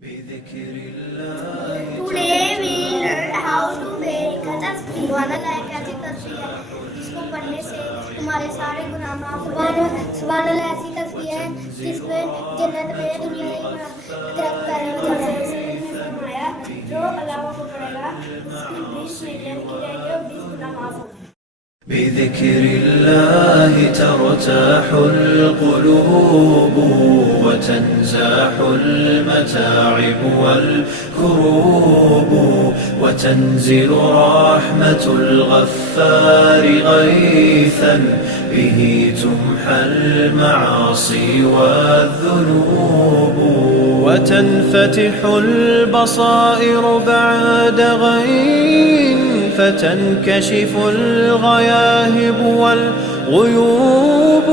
Today we learned how to make a tasbih. सुभान अल्लाह एक ऐसी तस्बीह है जिसको पढ़ने से तुम्हारे सारे गुनाह माफ हो जाते हैं। सुभान अल्लाह ऐसी तस्बीह है जिसमें जन्नत में दुनिया में दरख्त पैदा हो जाते हैं। फरमाया जो अल्लाह को पढ़ेगा उसकी 20 नेकियां लिखी जाएंगी और 20 गुनाह माफ होंगे। بذكر الله ترتاح القلوب وتنزاح المتاعب والكروب وتنزل رحمة الغفار غيثا به تمحى المعاصي والذنوب وتنفتح البصائر بعد غين فتنكشف الغياهب والغيوب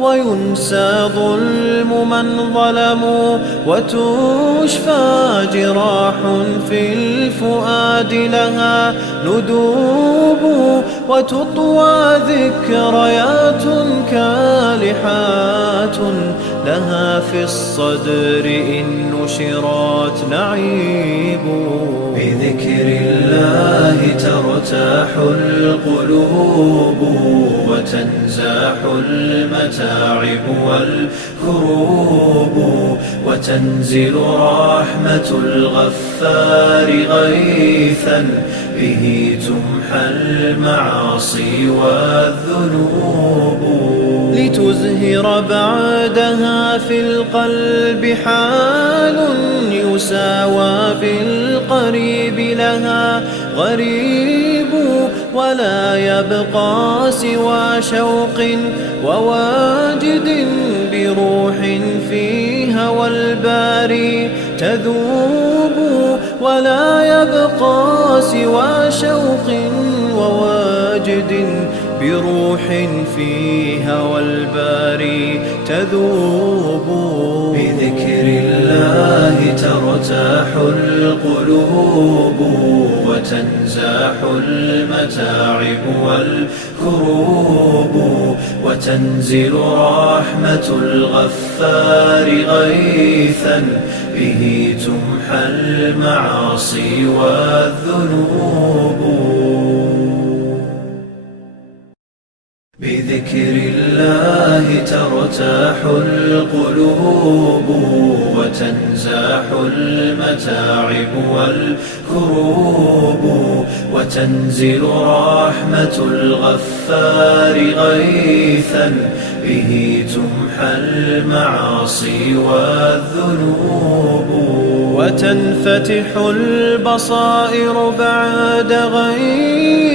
وينسى ظلم من ظلموا وتشفى جراح في الفؤاد لها ندوب وتطوى ذكريات كالحات لها في الصدر إن نشرات نعيب بذكر الله ترتاح القلوب وتنزاح المتاعب والكروب وتنزل رحمة الغفار غيثا به تمحى المعاصي والذنوب لتزهر بعدها في القلب حال يساوى بالقريب لها غريب ولا يبقى سوى شوق وواجد بروح فيها والباري تذوب ولا يبقى سوى شوق وواجد بروح فيها والباري تذوب بذكر الله ترتاح القلوب وتنزاح المتاعب والكروب وتنزل رحمة الغفار غيثا به تمحى المعاصي والذنوب بذكر الله ترتاح القلوب وتنزاح المتاعب والكروب وتنزل رحمة الغفار غيثا به تمحى المعاصي والذنوب وتنفتح البصائر بعد غين